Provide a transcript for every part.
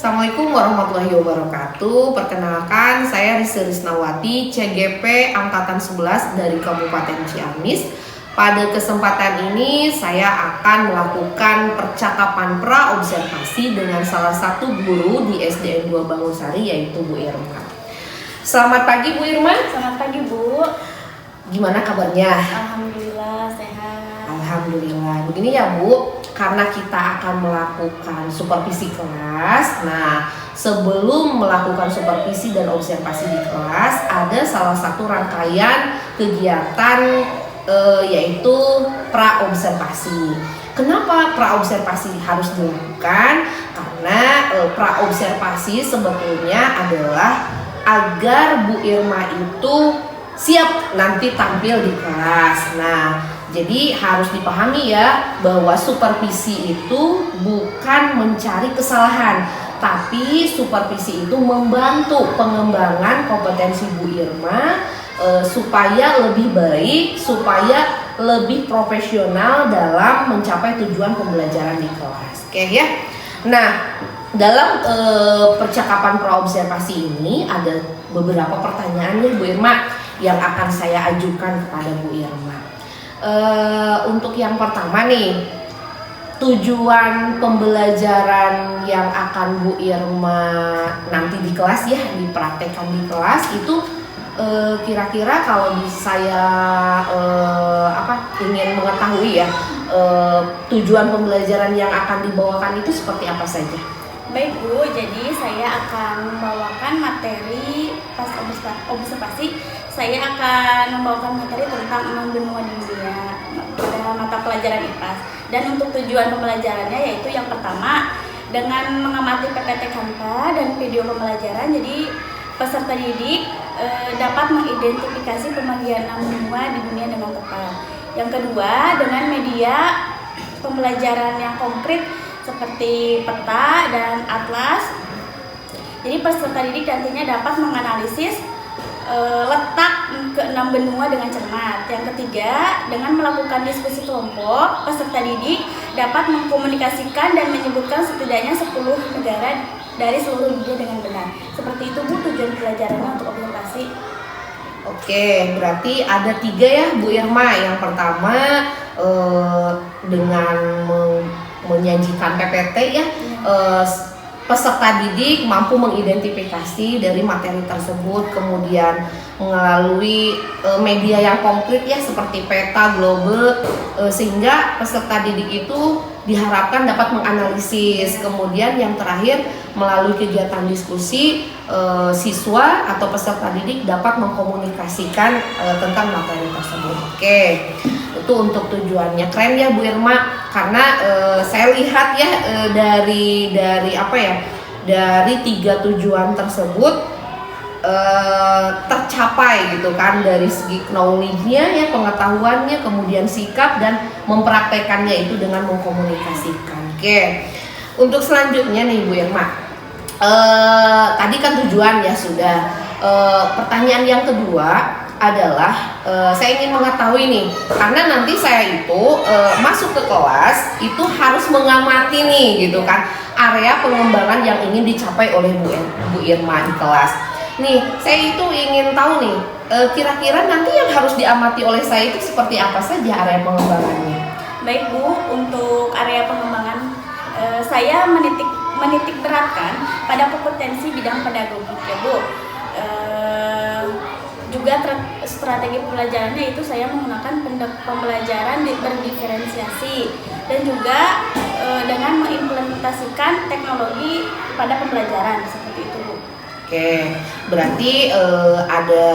Assalamualaikum warahmatullahi wabarakatuh. Perkenalkan, saya Rizky Risnawati, CGP Angkatan 11 dari Kabupaten Ciamis. Pada kesempatan ini saya akan melakukan percakapan pra-observasi dengan salah satu guru di SDN 2 Bangusari, yaitu Bu Irma. Selamat pagi Bu Irma. Selamat pagi Bu. Gimana kabarnya? Alhamdulillah sehat. Alhamdulillah. Begini ya Bu, karena kita akan melakukan supervisi kelas. Nah, sebelum melakukan supervisi dan observasi di kelas, ada salah satu rangkaian kegiatan yaitu pra-observasi. Kenapa pra-observasi harus dilakukan? Karena pra-observasi sebetulnya adalah agar Bu Irma itu siap nanti tampil di kelas. Nah, jadi harus dipahami ya bahwa supervisi itu bukan mencari kesalahan, tapi supervisi itu membantu pengembangan kompetensi Bu Irma supaya lebih baik, supaya lebih profesional dalam mencapai tujuan pembelajaran di kelas. Oke ya. Nah, dalam percakapan pra-observasi ini ada beberapa pertanyaan nih Bu Irma yang akan saya ajukan kepada Bu Irma. Untuk yang pertama nih, tujuan pembelajaran yang akan Bu Irma nanti di kelas ya, dipraktekkan di kelas itu kira-kira kalau saya ingin mengetahui ya, tujuan pembelajaran yang akan dibawakan itu seperti apa saja? Baik Bu, jadi saya akan membawakan materi pas observasi. Saya akan membawakan materi tentang 6 benua di dunia pada mata pelajaran IPAS. Dan untuk tujuan pembelajarannya yaitu yang pertama, dengan mengamati PPT Canva dan video pembelajaran, jadi peserta didik dapat mengidentifikasi pembagian 6 benua di dunia dengan tepat. Yang kedua, dengan media pembelajaran yang konkret seperti peta dan atlas, jadi peserta didik nantinya dapat menganalisis letak ke-6 benua dengan cermat. Yang ketiga, dengan melakukan diskusi kelompok, peserta didik dapat mengkomunikasikan dan menyebutkan setidaknya 10 negara dari seluruh dunia dengan benar. Seperti itu Bu, tujuan pelajarannya untuk observasi. Oke, berarti ada 3 ya Bu Irma. Yang pertama dengan menyajikan PPT ya, peserta didik mampu mengidentifikasi dari materi tersebut, kemudian melalui media yang konkret ya seperti peta, globe, sehingga peserta didik itu diharapkan dapat menganalisis. Kemudian yang terakhir, melalui kegiatan diskusi, siswa atau peserta didik dapat mengkomunikasikan tentang materi tersebut. Oke, itu untuk tujuannya. Keren ya Bu Irma, karena saya lihat ya dari apa ya, dari 3 tujuan tersebut tercapai gitu kan, dari segi knowledge-nya ya, pengetahuannya, kemudian sikap dan mempraktekannya itu dengan mengkomunikasikan. Oke, untuk selanjutnya nih Bu Irma, tadi kan tujuan ya sudah. Pertanyaan yang kedua adalah saya ingin mengetahui nih, karena nanti saya itu masuk ke kelas itu harus mengamati nih gitu kan, area pengembangan yang ingin dicapai oleh Bu Irma di kelas. Nih, saya itu ingin tahu nih, kira-kira nanti yang harus diamati oleh saya itu seperti apa saja area pengembangannya? Baik Bu, untuk area pengembangan saya menitik beratkan pada kompetensi bidang pedagogik ya Bu. Juga strategi pembelajarannya itu saya menggunakan pembelajaran berdiferensiasi dan juga dengan mengimplementasikan teknologi pada pembelajaran, seperti itu Bu. Oke, berarti ada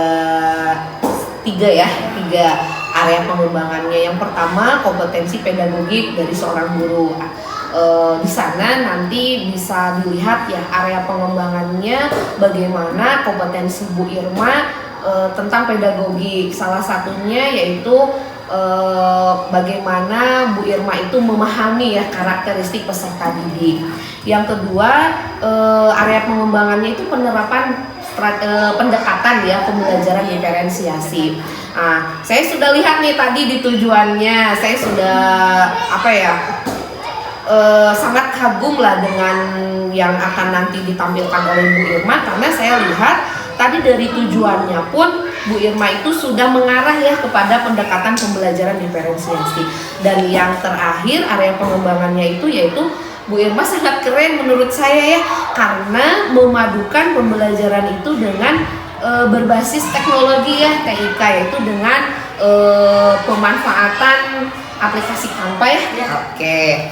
3 ya, 3 area pengembangannya. Yang pertama, kompetensi pedagogik dari seorang guru. Di sana nanti bisa dilihat ya area pengembangannya, bagaimana kompetensi Bu Irma tentang pedagogik. Salah satunya yaitu bagaimana Bu Irma itu memahami ya karakteristik peserta didik. Yang kedua, area pengembangannya itu penerapan pendekatan ya pembelajaran diferensiasi. Nah, saya sudah lihat nih tadi di tujuannya, saya sudah sangat kagum lah dengan yang akan nanti ditampilkan oleh Bu Irma, karena saya lihat tadi dari tujuannya pun Bu Irma itu sudah mengarah ya kepada pendekatan pembelajaran diferensiasi. Dan yang terakhir area pengembangannya itu yaitu Bu Irma sangat keren menurut saya ya, karena memadukan pembelajaran itu dengan berbasis teknologi ya, TIK, yaitu dengan pemanfaatan aplikasi Canva ya. Oke,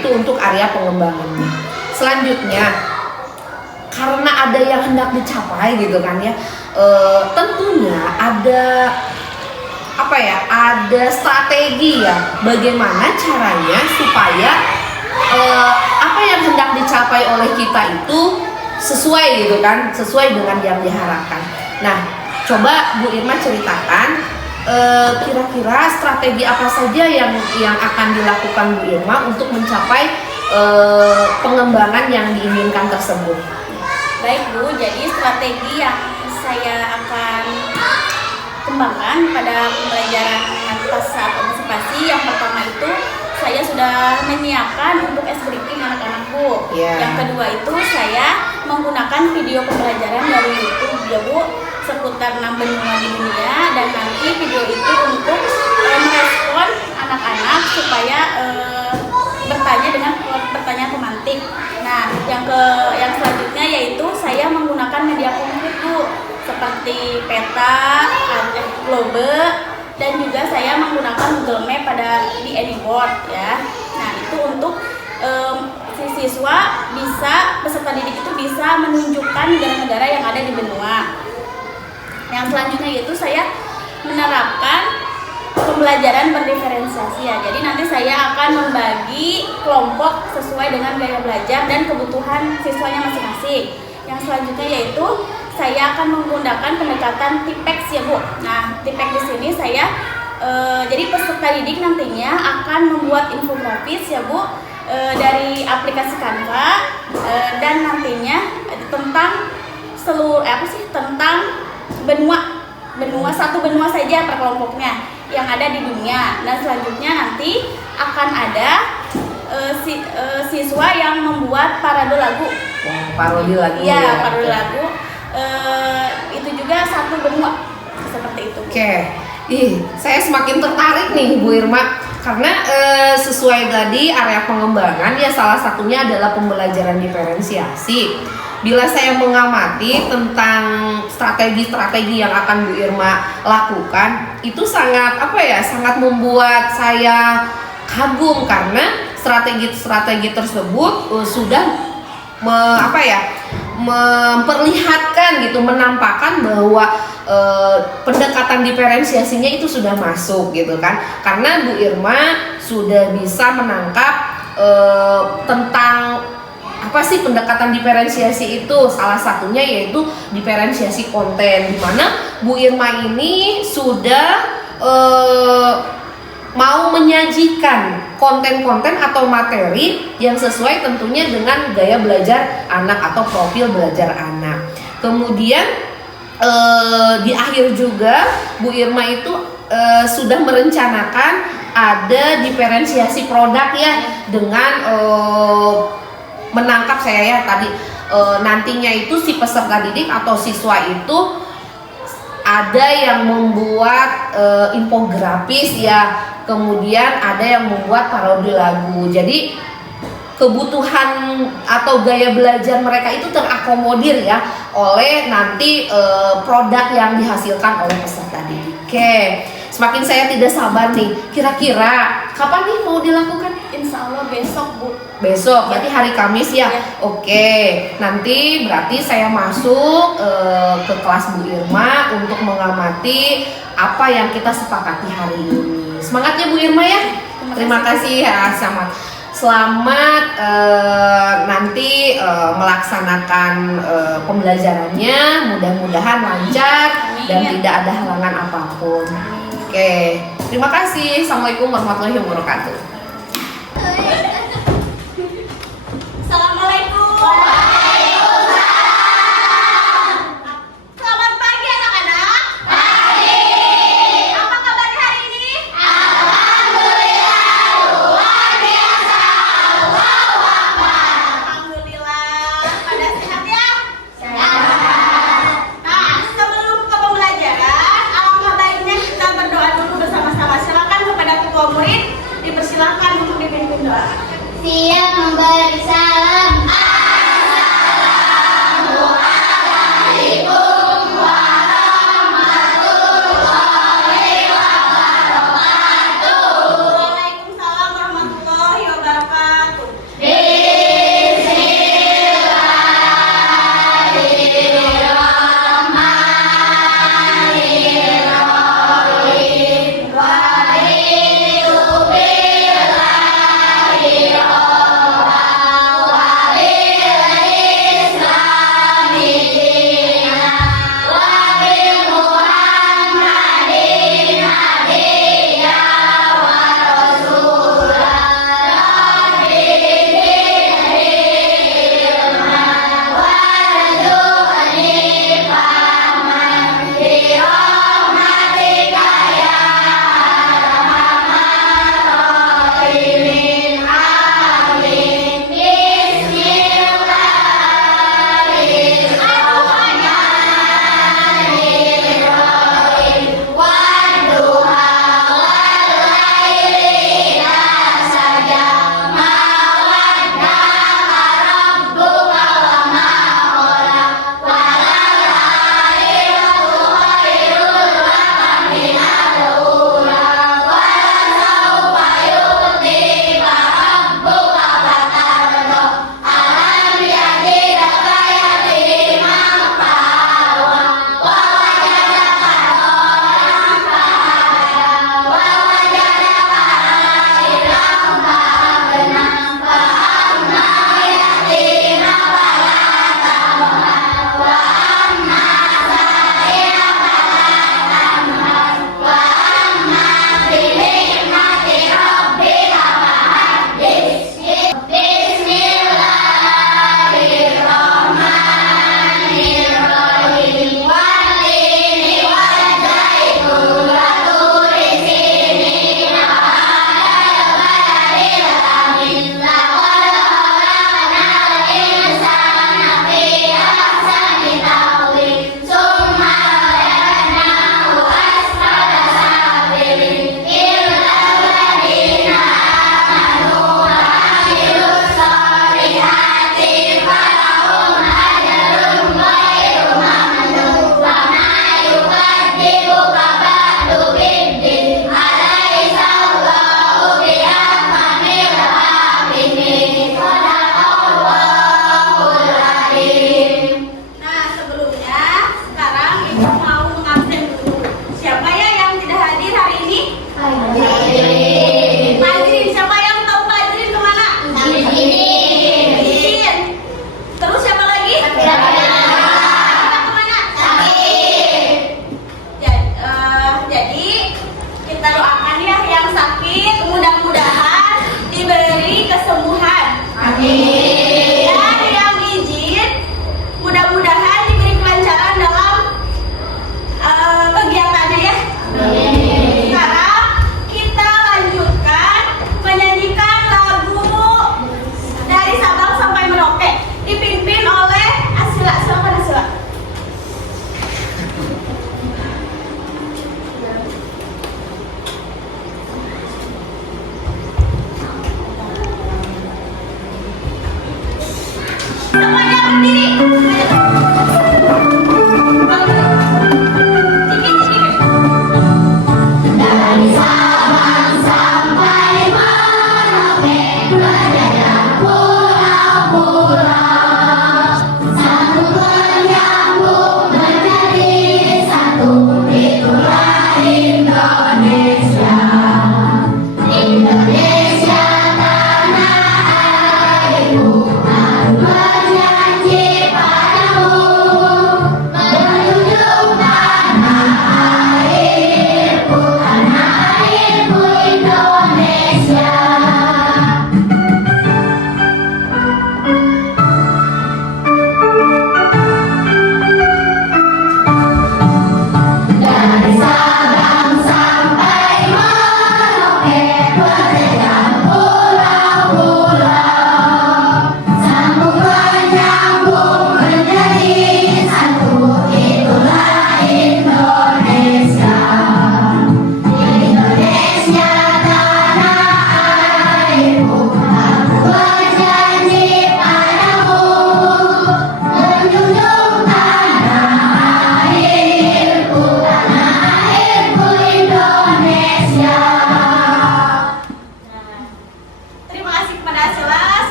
itu untuk area pengembangannya. Selanjutnya, karena ada yang hendak dicapai gitu kan ya, tentunya ada ada strategi ya, bagaimana caranya supaya apa yang hendak dicapai oleh kita itu sesuai gitu kan, sesuai dengan yang diharapkan. Nah, coba Bu Irma ceritakan kira-kira strategi apa saja yang akan dilakukan Bu Irma untuk mencapai pengembangan yang diinginkan tersebut. Baik Bu, jadi strategi yang saya akan kembangkan pada pembelajaran pas saat observasi, yang pertama itu saya sudah menyiapkan untuk briefing anak-anak Bu. Yang kedua itu saya menggunakan video pembelajaran dari YouTube ya Bu, seputar 6 benua di dunia, dan nanti video itu untuk merespon anak-anak supaya bertanya dengan pertanyaan pemantik. Nah, yang selanjutnya yaitu saya menggunakan media konkret Bu, seperti peta, globe, dan juga saya menggunakan Google Map di Anyboard ya. Nah, itu untuk si siswa peserta didik itu bisa menunjukkan negara-negara yang ada di benua. Yang selanjutnya yaitu saya menerapkan pembelajaran berdiferensiasi ya. Jadi nanti saya akan membagi kelompok sesuai dengan gaya belajar dan kebutuhan siswanya masing-masing. Yang selanjutnya yaitu saya akan menggunakan pendekatan TIPEX ya Bu. Nah, TIPEX di sini saya jadi peserta didik nantinya akan membuat infografis ya Bu, dari aplikasi Canva, dan nantinya tentang tentang satu benua saja per kelompoknya yang ada di dunia. Dan selanjutnya nanti akan ada siswa yang membuat parade lagu. Parodi lagu ya. Parodi lagu. Itu juga satu benua seperti itu. Oke. Saya semakin tertarik nih Bu Irma, karena sesuai tadi area pengembangan ya, salah satunya adalah pembelajaran diferensiasi. Bila saya mengamati tentang strategi-strategi yang akan Bu Irma lakukan, itu sangat sangat membuat saya kagum, karena strategi-strategi tersebut sudah memperlihatkan gitu, menampakkan bahwa pendekatan diferensiasinya itu sudah masuk gitu kan, karena Bu Irma sudah bisa menangkap tentang pendekatan diferensiasi itu. Salah satunya yaitu diferensiasi konten, di mana Bu Irma ini sudah mau menyajikan konten-konten atau materi yang sesuai tentunya dengan gaya belajar anak atau profil belajar anak. Kemudian di akhir juga Bu Irma itu sudah merencanakan ada diferensiasi produk ya, dengan menangkap saya ya tadi nantinya itu si peserta didik atau siswa itu ada yang membuat infografis ya, kemudian ada yang membuat parodi lagu. Jadi kebutuhan atau gaya belajar mereka itu terakomodir ya oleh nanti produk yang dihasilkan oleh peserta didik. Oke, semakin saya tidak sabar nih. Kira-kira kapan nih mau dilakukan? Insya Allah besok Bu. Besok, berarti hari Kamis ya? Oke, nanti berarti saya masuk ke kelas Bu Irma untuk mengamati apa yang kita sepakati hari ini. Semangatnya Bu Irma ya. Terima kasih ya, selamat nanti melaksanakan pembelajarannya, mudah-mudahan lancar dan tidak ada halangan apapun. Oke, terima kasih. Assalamualaikum warahmatullahi wabarakatuh. Assalamualaikum. Selamat pagi anak-anak. Pagi. Apa kabar hari ini? Alhamdulillah luar biasa. Allahu Akbar. Alhamdulillah siap memberi salam. Waalaikumsalam warahmatullahi wabarakatuh. Nah, sebelumnya sekarang Ibu mau mengabsen dulu. Siapa ya yang tidak hadir hari ini? Fajrin. Siapa yang tahu Fajrin kemana? Fajrin. Terus siapa lagi? Kita kemana? Jadi kita doakan ya yang sakit, mudah-mudahan diberi kesembuhan. Dan yang izin, mudah-mudahan diberi kelancaran dalam kegiatannya ya. Sekarang kita lanjutkan menyanyikan lagu dari Sabang sampai Merauke, dipimpin oleh Asila. Silakan Asila.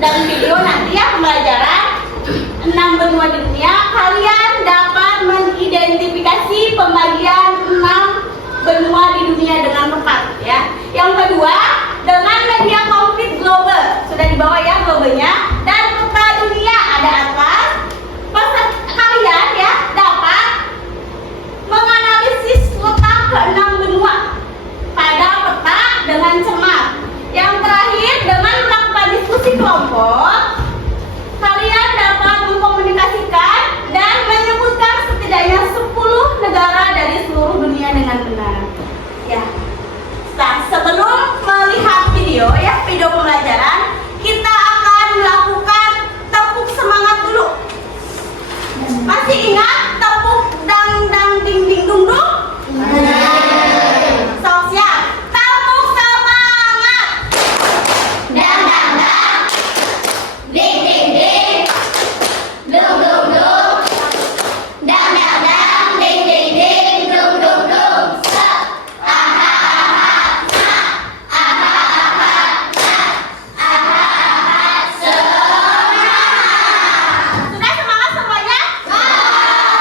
dalam video nanti ya pembelajaran 6 benua di dunia, kalian dapat mengidentifikasi pembagian 6 benua di dunia dengan tepat ya. Yang kedua, dengan media konflik global, sudah dibawa ya globelnya, dan peta dunia ada atas. Kalian ya dapat menganalisis letak ke-6 benua pada peta dengan cermat. Yang terakhir, dengan melakukan diskusi kelompok, kalian dapat mengkomunikasikan dan menyebutkan setidaknya 10 negara dari seluruh dunia dengan benar. Ya. Nah, sebelum melihat video ya, video pembelajaran, kita akan melakukan tepuk semangat dulu. Masih ingat tepuk dang dang ding ding dung dung? So, siap. Tepuk semangat. Dang dang dang, ding ding ding, dung dung dung, dang dang dang, ding ding ding, dung dung dung. Sudah semangat semuanya?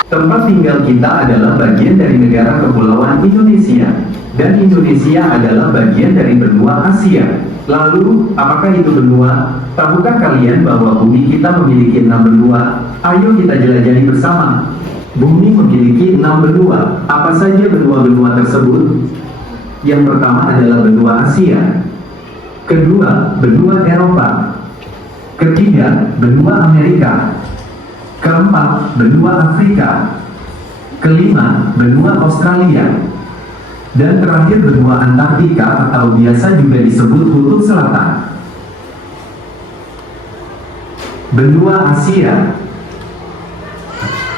Tempat tinggal kita adalah bagian dari negara kepulauan Indonesia, dan Indonesia adalah bagian dari benua Asia. Lalu, apakah itu benua? Tahukah kalian bahwa bumi kita memiliki 6 benua? Ayo kita jelajahi bersama. Bumi memiliki 6 benua. Apa saja benua-benua tersebut? Yang pertama adalah benua Asia. Kedua, benua Eropa. Ketiga, benua Amerika. Keempat, benua Afrika. Kelima, benua Australia. Dan terakhir, benua Antartika atau biasa juga disebut Kutub Selatan. Benua Asia.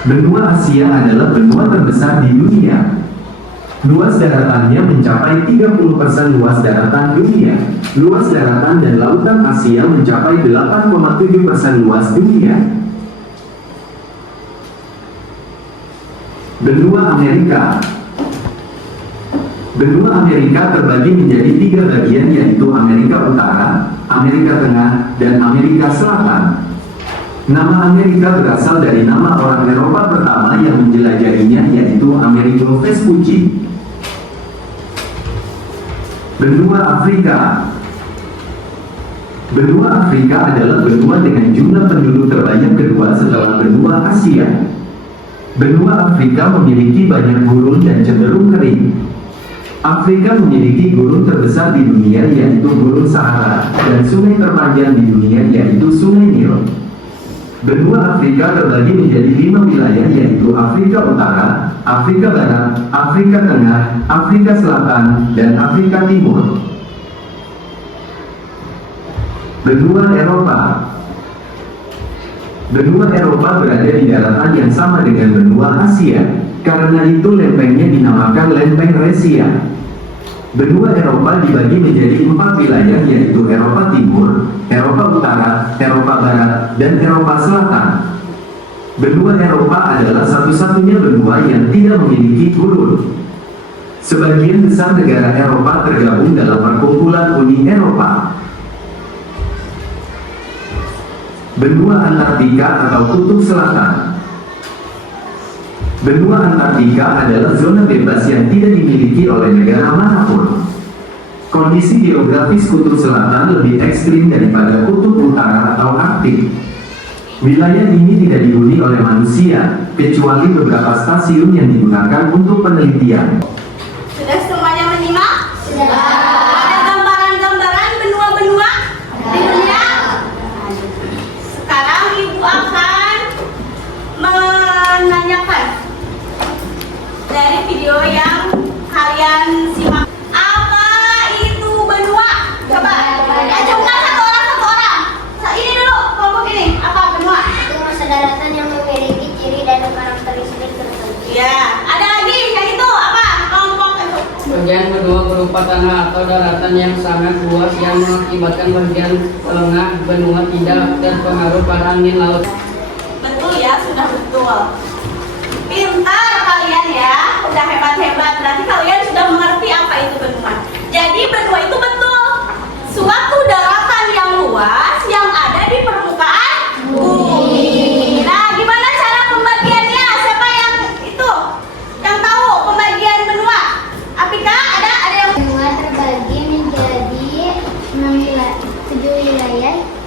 Benua Asia adalah benua terbesar di dunia. Luas daratannya mencapai 30% luas daratan dunia. Luas daratan dan lautan Asia mencapai 8,7% luas dunia. Benua Amerika. Benua Amerika terbagi menjadi 3 bagian, yaitu Amerika Utara, Amerika Tengah, dan Amerika Selatan. Nama Amerika berasal dari nama orang Eropa pertama yang menjelajahinya, yaitu Amerigo Vespucci. Benua Afrika. Benua Afrika adalah benua dengan jumlah penduduk terbanyak kedua setelah benua Asia. Benua Afrika memiliki banyak gurun dan cenderung kering. Afrika memiliki gurun terbesar di dunia, yaitu Gurun Sahara, dan sungai terpanjang di dunia, yaitu Sungai Nil. Benua Afrika terbagi menjadi 5 wilayah, yaitu Afrika Utara, Afrika Barat, Afrika Tengah, Afrika Selatan, dan Afrika Timur. Benua Eropa. Benua Eropa berada di daratan yang sama dengan benua Asia. Karena itu lempengnya dinamakan lempeng Resia. Benua Eropa dibagi menjadi 4 wilayah, yaitu Eropa Timur, Eropa Utara, Eropa Barat, dan Eropa Selatan. Benua Eropa adalah satu-satunya benua yang tidak memiliki gurun. Sebagian besar negara Eropa tergabung dalam perkumpulan Uni Eropa. Benua Antartika atau Kutub Selatan. Benua Antartika adalah zona bebas yang tidak dimiliki oleh negara manapun. Kondisi geografis Kutub Selatan lebih ekstrim daripada Kutub Utara atau Arktik. Wilayah ini tidak dihuni oleh manusia, kecuali beberapa stasiun yang digunakan untuk penelitian. Sudah semuanya menyimak? Sudah. Ada gambaran-gambaran benua-benua di dunia? Sekarang Ibu akan menanyakan dari video yang kalian simak. Apa itu benua? Coba. Acungkan satu orang. Ini dulu, kelompok ini. Apa benua? Itu masa daratan yang memiliki ciri dan karakteristik tertentu. Ya, ada lagi yang itu apa? Kelompok itu. Bagian kedua berupa tanah atau daratan yang sangat luas yang mengakibatkan bagian tengah benua tidak terpengaruh pada angin laut. Betul ya, sudah betul. Pintar kalian ya, udah hebat-hebat. Berarti kalian sudah mengerti apa itu benua. Jadi benua itu betul suatu daratan yang luas yang ada di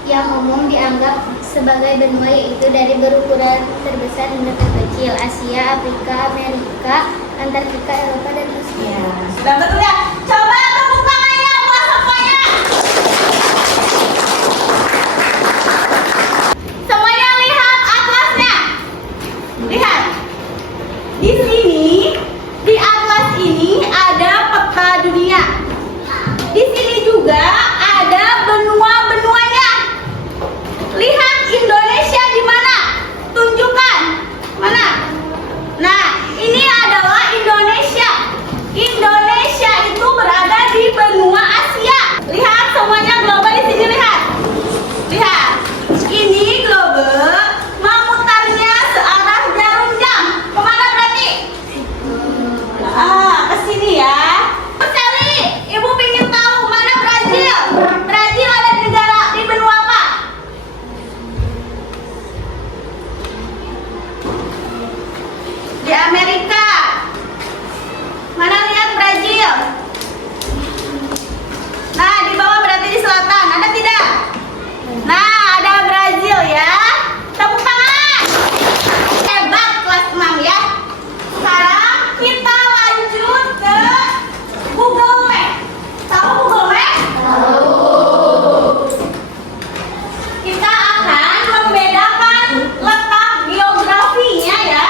yang umum dianggap sebagai benua, yaitu dari berukuran terbesar hingga terkecil: Asia, Afrika, Amerika, Antartika, Eropa, dan Asia. Sudah betul ya? Coba tepuk tangannya buat semuanya. Semuanya lihat atlasnya. Lihat. Di sini, di atlas ini ada peta dunia. Di sini juga ada benua-benuanya. Lihat Indonesia di mana? Tunjukkan. Mana? Nah, ini adalah Indonesia. Indonesia itu berada di benua Asia. Lihat semuanya global di sini, lihat. Lihat. Ini global memutarnya searah jarum jam. Kemana berarti? Ke sini ya. Sally, Ibu ingin tahu mana Brazil? Brazil ada di negara di benua apa? Di Amerika. Mana lihat Brazil? Nah, di bawah berarti di selatan. Ada tidak? Nah, ada Brazil ya. Tepuk tangan. Hebat kelas 6 ya. Sekarang kita lanjut ke Google Map. Tahu Google Map? Kita akan membedakan letak geografinya ya.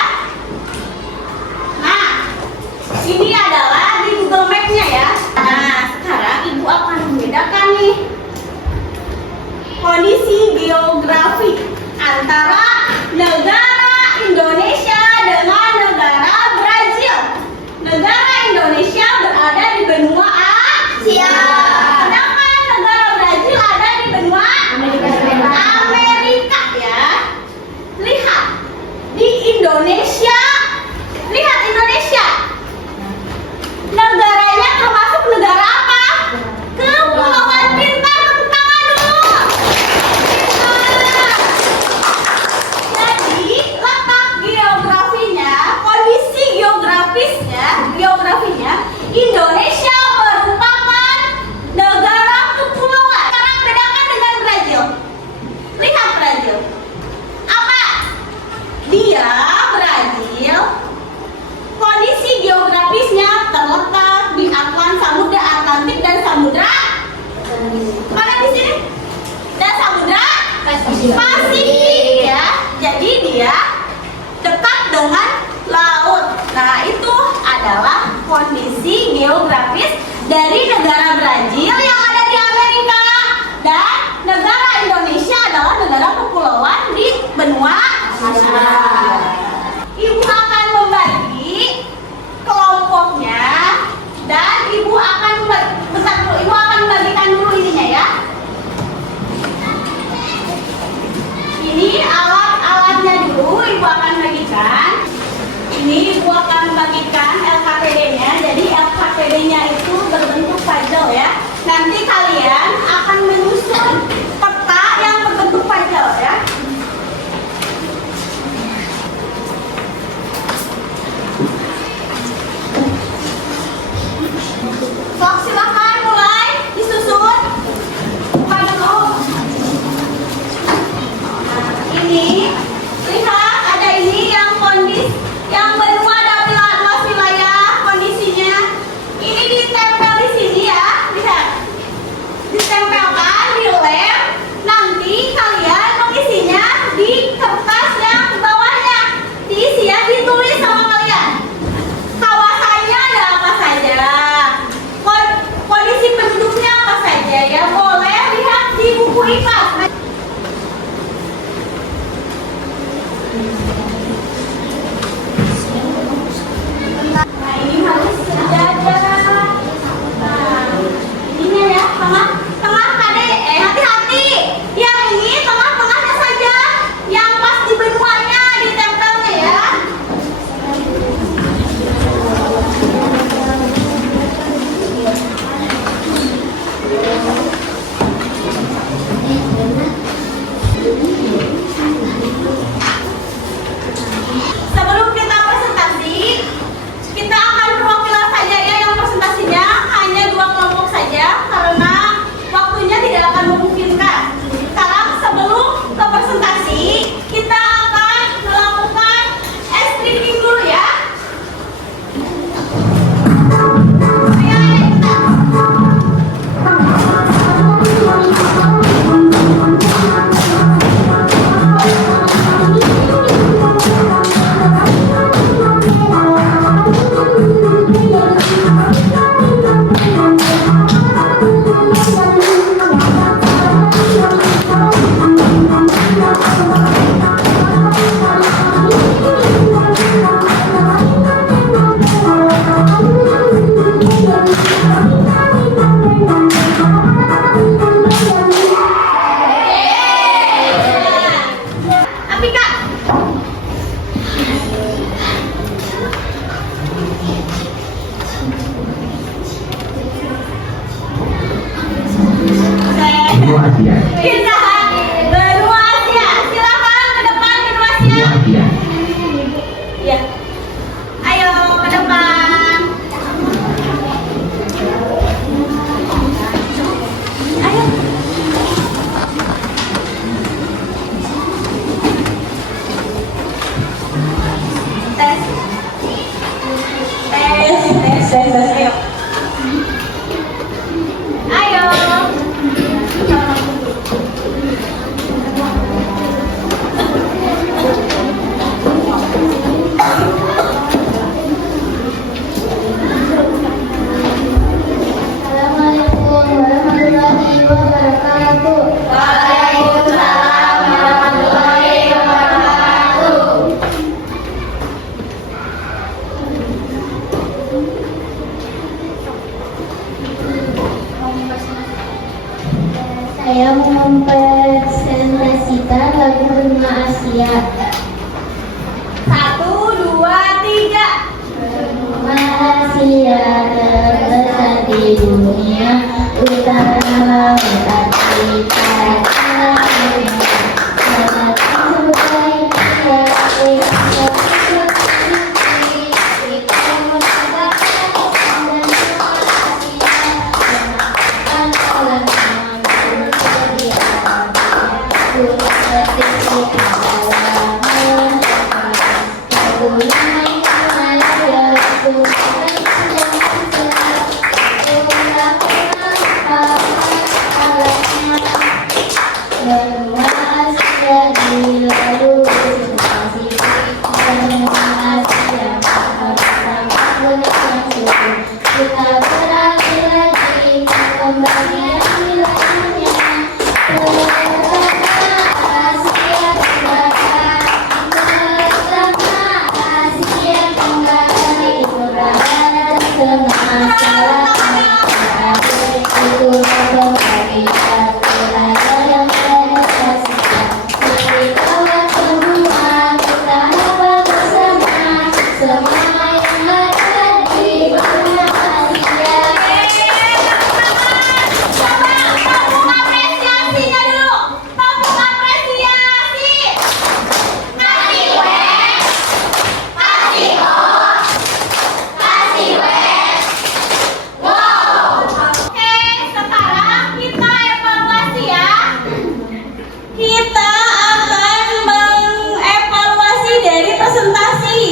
Nah, ini adalah di Google Map-nya ya. Nah, sekarang Ibu akan membedakan nih kondisi geografi antara negara Indonesia dengan negara Brazil. Negara Indonesia berada di benua Asia. Sedangkan negara Brazil ada di benua Amerika ya. Lihat di Indonesia. Lihat Indonesia. Negaranya termasuk negara apa? Kepulauan Bintan. Tepuk tangan dulu. Bintan. Jadi letak geografinya, kondisi geografinya, Indonesia merupakan negara kepulauan. Sekarang bedakan dengan Brazil. Lihat Brazil. Apa? Dia Brazil. Kondisi geografisnya terletak di Samudra Atlantik dan Samudra mana di sini? Dan Samudra Pasifik ya. Jadi dia dekat dengan laut. Nah, itu adalah kondisi geografis dari negara Brazil yang ada di Amerika, dan negara Indonesia adalah negara kepulauan di benua Asia. Ibu akan membagi kelompoknya dan Ibu akan membagikan dulu ininya ya. Ini alat-alatnya dulu Ibu akan bagikan. Ini Ibu akan bagikan LKPD-nya. Jadi LKPD-nya itu berbentuk puzzle ya. Nanti kalian akan menyusun peta yang berbentuk puzzle ya. Sok, silakan mulai disusun. Buka dulu. Nah, ini lihat ada ini yang benua dan luas wilayah kondisinya. Ini di terjadi lalu Pasifik benua Asia bersama benua suku kita berani lagi kembali wilayahnya bersama Asia Tenggara bersama Asia Tenggara berada tengah selatan itu kembali wilayah yang berdasar dari kawan semua kita hafal bersama semua yang ada di benua Asia. Tepuk apresiasinya dulu. Tepuk apresiasi. Kasih weh. Kasih ho. Kasih weh. Wow. Oke, sekarang kita evaluasi ya. Kita akan mengevaluasi dari presentasi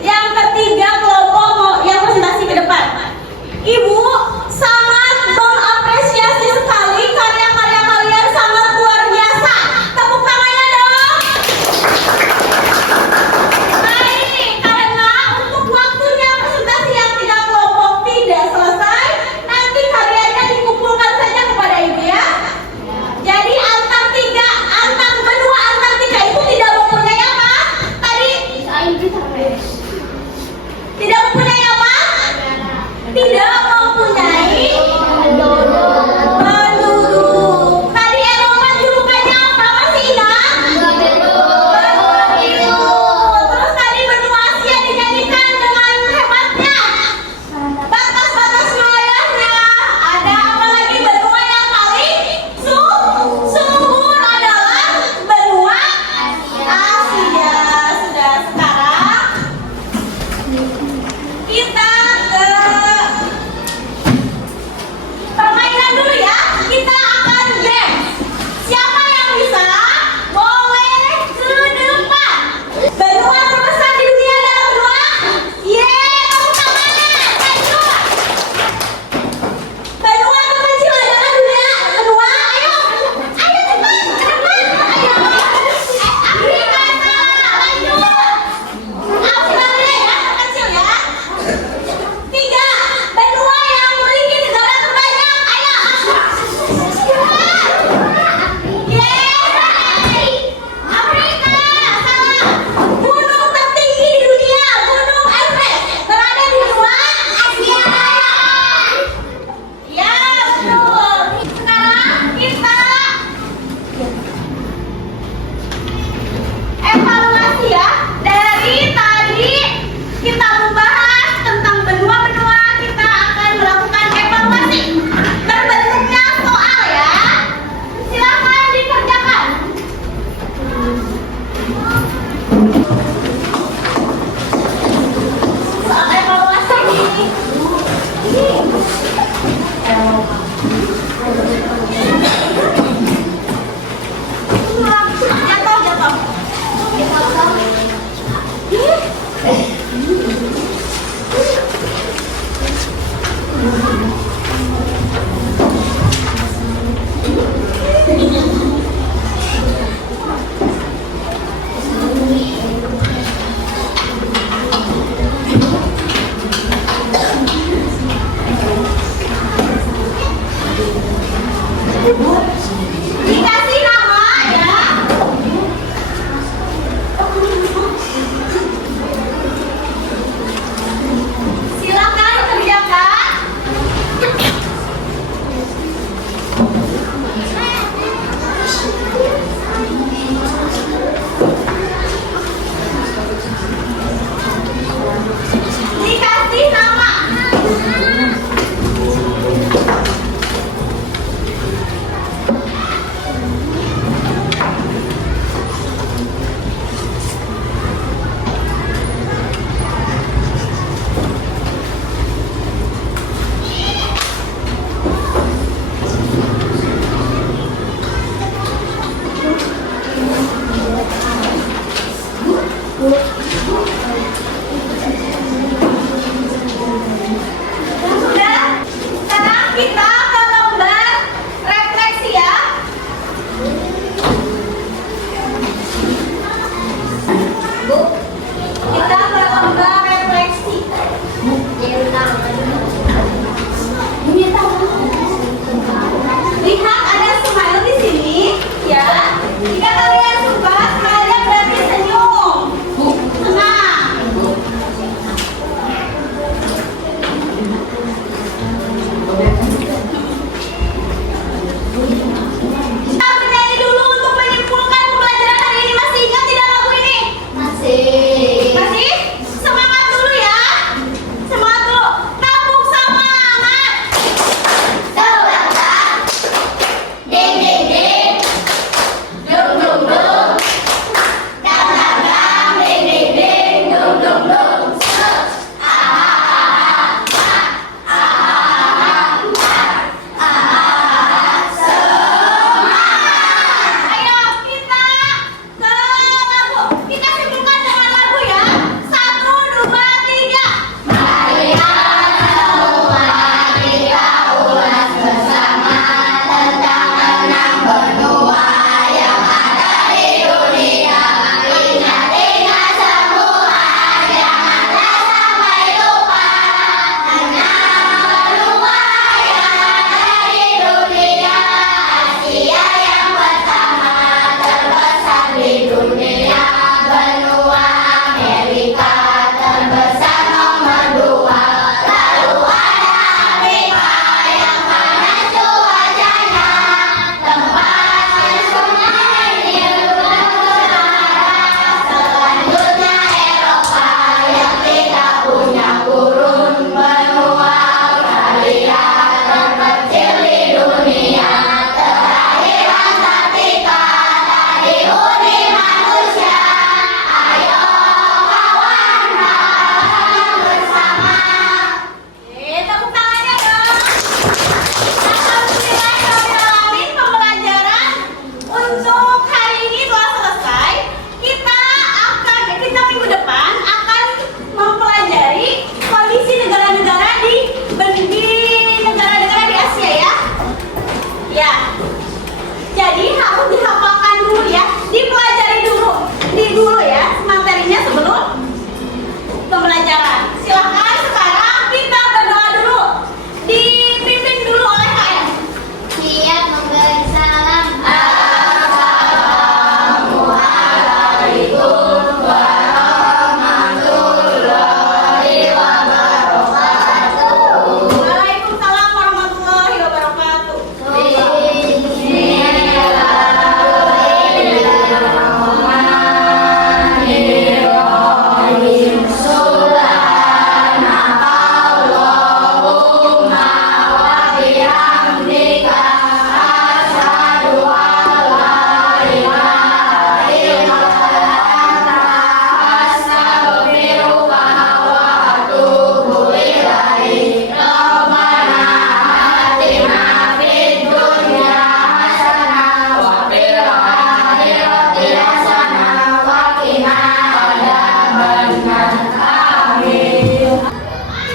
yang ketiga kelompok yang presentasi ke depan. Ibu sangat mengapresiasi sekali karya-karya kalian sangat luar biasa. Tepuk tangannya dong. Nah ini karena untuk waktunya presentasi yang tiga kelompok tidak selesai, nanti karyanya dikumpulkan saja kepada ibu ya. Jadi Antartika, benua Antartika itu tidak mempunyai apa? Tadi tidak mempunyai apa? Tidak mempunyai penduduk. Tadi Eropa julukannya apa? Masih ingat? Benua biru. Terus tadi benua Asia dinyanyikan dengan hebatnya. Batas-batas wilayahnya. Ada apa lagi? Benua yang paling subur adalah benua Asia. Sudah, sekarang kita ke permainan dulu ya. Kita akan game. Siapa yang bisa boleh ke depan. Benua terbesar di dunia adalah benua. Tepuk tangan. Lanjut. Benua terkecil adalah benua. Ayo cepat. Ke depan. Ayo. Afrika salah. Lanjut. Australia ya terkecil ya. 3. Benua yang memiliki negara terbanyak. Ayo. Afrika salah. Gunung tertinggi di dunia, Gunung Everest, berada di benua Asia. Ya, betul. Sekarang kita evaluasi ya. Dari tadi kita membahas tentang benua-benua, kita akan melakukan evaluasi. Berbentuknya soal ya. Silakan dikerjakan. Soal evaluasi ini. Jatuh. Dikasih nama ya. Silakan kerjakan.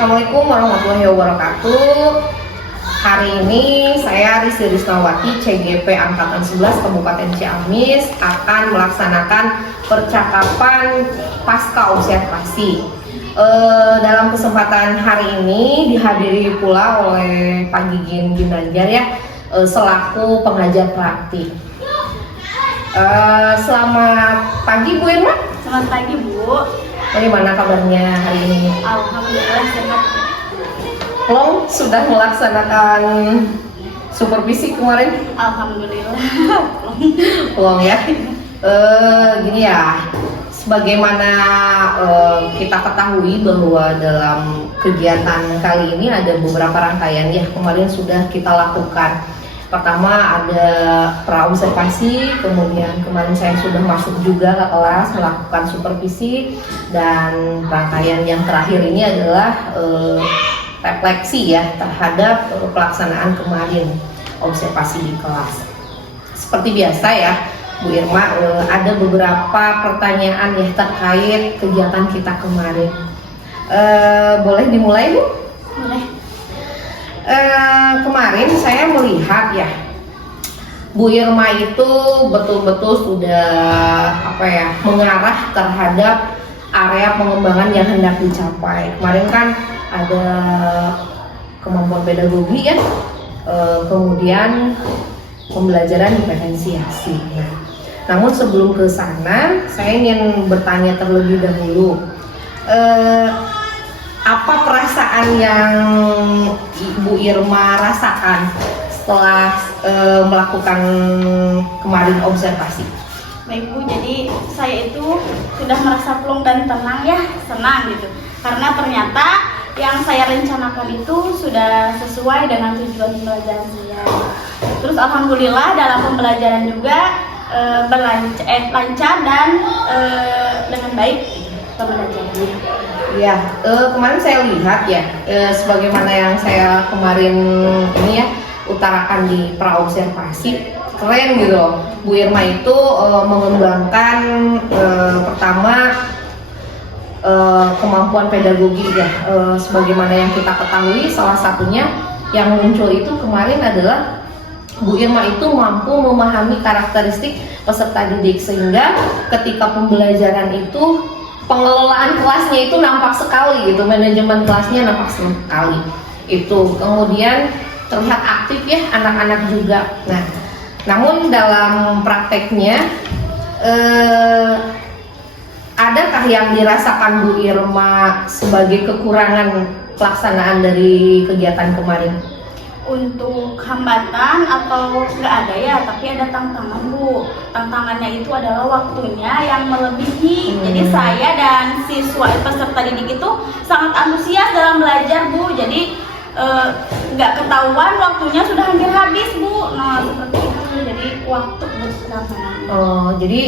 Assalamualaikum warahmatullahi wabarakatuh. Hari ini saya Rizky Risnawati, CGP Angkatan 11 Kabupaten Ciamis akan melaksanakan percakapan pasca observasi. Dalam kesempatan hari ini dihadiri pula oleh Pak Gigin Ginanjar ya, selaku pengajar praktik. Selamat pagi Bu Irma. Selamat pagi Bu. Bagaimana kabarnya hari ini? Alhamdulillah sehat. Long sudah melaksanakan supervisi kemarin? Alhamdulillah. Long ya. Gini ya, sebagaimana kita ketahui bahwa dalam kegiatan kali ini ada beberapa rangkaian ya, kemarin sudah kita lakukan. Pertama ada pra-observasi, kemudian kemarin saya sudah masuk juga ke kelas melakukan supervisi, dan rangkaian yang terakhir ini adalah refleksi ya terhadap pelaksanaan kemarin observasi di kelas. Seperti biasa ya Bu Irma, ada beberapa pertanyaan ya terkait kegiatan kita kemarin. Boleh dimulai Bu? Boleh. Kemarin saya melihat ya Bu Irma itu betul-betul sudah mengarah terhadap area pengembangan yang hendak dicapai. Kemarin kan ada kemampuan pedagogi ya, kemudian pembelajaran diferensiasi. Nah, namun sebelum ke sana saya ingin bertanya terlebih dahulu, apa perasaan yang Ibu Irma rasakan setelah melakukan kemarin observasi? Baik Bu, jadi saya itu sudah merasa plong dan tenang ya, senang gitu. Karena ternyata yang saya rencanakan itu sudah sesuai dengan tujuan pembelajaran saya. Terus alhamdulillah dalam pembelajaran juga lancar dan dengan baik pembelajarannya. Ya, kemarin saya lihat ya, sebagaimana yang saya kemarin ini ya utarakan di pra-observasi, keren gitu loh. Bu Irma itu mengembangkan pertama kemampuan pedagogi ya, sebagaimana yang kita ketahui salah satunya yang muncul itu kemarin adalah Bu Irma itu mampu memahami karakteristik peserta didik, sehingga ketika pembelajaran itu pengelolaan kelasnya itu nampak sekali gitu, manajemen kelasnya nampak sekali itu. Kemudian terlihat aktif ya anak-anak juga. Nah, namun dalam prakteknya adakah yang dirasakan Bu Irma sebagai kekurangan pelaksanaan dari kegiatan kemarin? Untuk hambatan atau nggak ada ya, tapi ada tantangan Bu. Tantangannya itu adalah waktunya yang melebihi. Jadi saya dan siswa peserta didik itu sangat antusias dalam belajar Bu. Jadi nggak ketahuan waktunya sudah hampir habis Bu. Nah seperti itu, jadi waktu tantangan. Jadi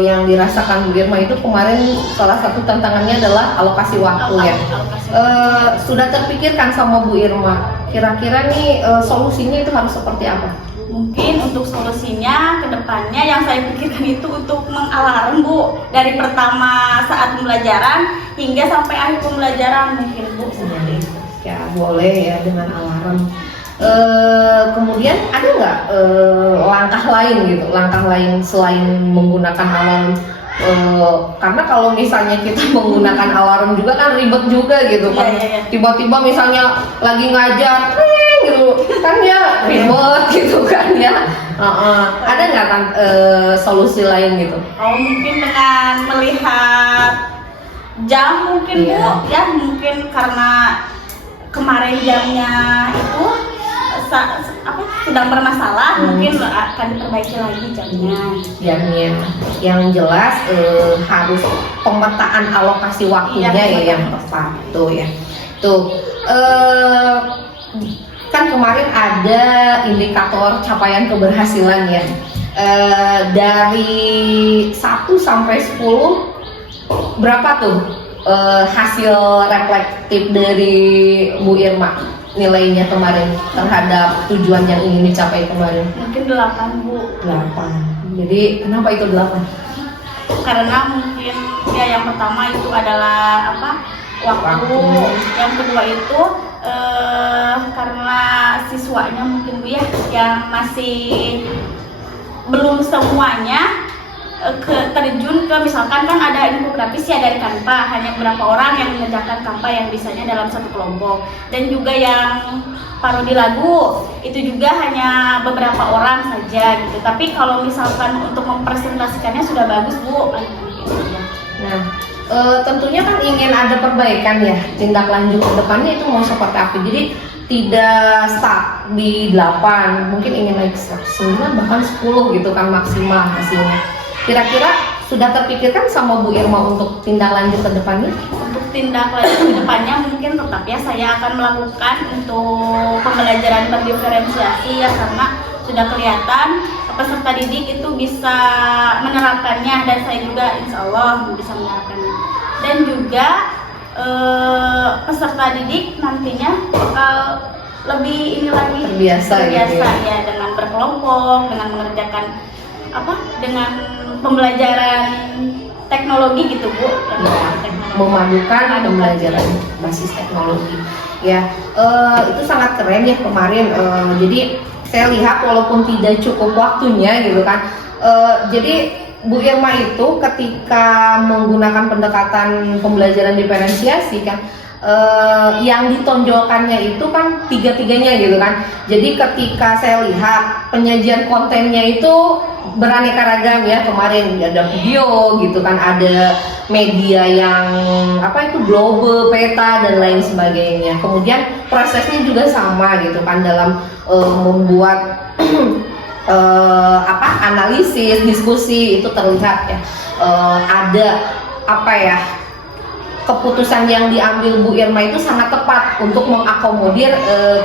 yang dirasakan Bu Irma itu kemarin salah satu tantangannya adalah alokasi waktu ya. Sudah terpikirkan sama Bu Irma, kira-kira nih solusinya itu harus seperti apa? Mungkin untuk solusinya ke depannya yang saya pikirkan itu untuk mengalarm Bu, dari pertama saat pembelajaran hingga sampai akhir pembelajaran mungkin Bu, seperti itu. Ya boleh ya dengan alarm. Kemudian ada nggak langkah lain gitu, langkah lain selain menggunakan alarm? Karena kalau misalnya kita menggunakan alarm juga kan ribet juga gitu kan. Iya. Tiba-tiba misalnya lagi ngajar gitu kan ya ribet gitu kan ya. Ada nggak kan solusi lain gitu? Mungkin dengan melihat jam mungkin Iya. Bu, ya mungkin karena kemarin jamnya itu sedang bermasalah, mungkin akan diperbaiki lagi jamnya. Yang jelas harus pemetaan alokasi waktunya Iya, ya yang tepat tuh ya. Tuh kan kemarin ada indikator capaian keberhasilan ya. Dari 1 sampai 10 berapa tuh hasil reflektif dari Bu Irma nilainya kemarin terhadap tujuan yang ingin dicapai kemarin? Mungkin 8 Bu. 8. Jadi kenapa itu 8? Karena mungkin ya yang pertama itu adalah waktu. Yang kedua itu karena siswanya mungkin Bu ya yang masih belum semuanya terjun ke, misalkan kan ada infografis ya dari Canva, hanya beberapa orang yang mengerjakan Canva yang bisanya dalam satu kelompok, dan juga yang parodi lagu itu juga hanya beberapa orang saja gitu. Tapi kalau misalkan untuk mempresentasikannya sudah bagus Bu. Nah, tentunya kan ingin ada perbaikan ya, tindak lanjut ke depannya itu mau seperti apa. Jadi tidak stuck di 8, mungkin ingin naik 9 bahkan 10 gitu kan maksimal hasilnya. Kira-kira sudah terpikirkan sama Bu Irma untuk tindak lanjut ke depannya? Untuk tindak lanjut ke depannya mungkin tetap ya saya akan melakukan untuk pembelajaran berdiferensiasi ya, karena sudah kelihatan peserta didik itu bisa menerapkannya, dan saya juga insya Allah bisa menerapkannya. Dan juga peserta didik nantinya bakal lebih ini lagi terbiasa gitu ya dengan berkelompok, dengan mengerjakan dengan pembelajaran teknologi gitu Bu. Memadukan pembelajaran basis teknologi ya. Itu sangat keren ya kemarin. Jadi saya lihat walaupun tidak cukup waktunya gitu kan, jadi Bu Irma itu ketika menggunakan pendekatan pembelajaran diferensiasi kan, yang ditonjolkannya itu kan tiga-tiganya gitu kan. Jadi ketika saya lihat penyajian kontennya itu beraneka ragam ya, kemarin ada video gitu kan, ada media yang global, peta dan lain sebagainya. Kemudian prosesnya juga sama gitu kan dalam membuat analisis, diskusi itu terlihat ya, ada keputusan yang diambil Bu Irma itu sangat tepat untuk mengakomodir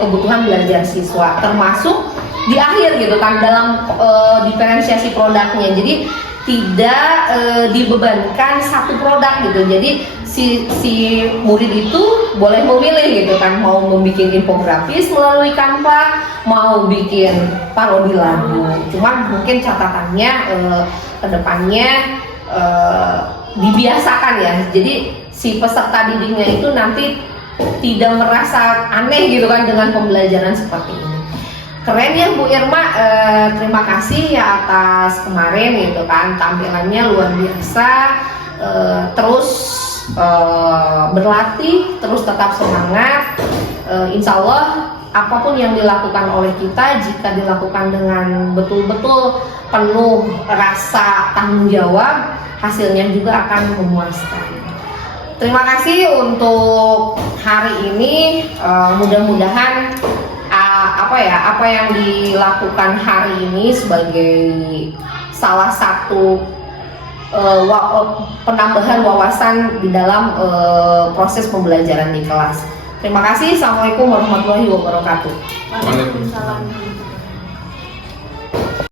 kebutuhan belajar siswa, termasuk di akhir gitu kan dalam diferensiasi produknya. Jadi tidak dibebankan satu produk gitu. Jadi si murid itu boleh memilih gitu kan, mau membuat infografis melalui Canva, mau bikin parodi lagu. Cuman mungkin catatannya kedepannya dibiasakan ya. Jadi si peserta didiknya itu nanti tidak merasa aneh gitu kan dengan pembelajaran seperti ini. Keren ya Bu Irma, terima kasih ya atas kemarin gitu kan, tampilannya luar biasa. Terus berlatih, terus tetap semangat. Insya Allah apapun yang dilakukan oleh kita, jika dilakukan dengan betul-betul penuh rasa tanggung jawab, hasilnya juga akan memuaskan. Terima kasih untuk hari ini. Mudah-mudahan apa yang dilakukan hari ini sebagai salah satu penambahan wawasan di dalam proses pembelajaran di kelas. Terima kasih. Assalamualaikum warahmatullahi wabarakatuh. Waalaikumsalam.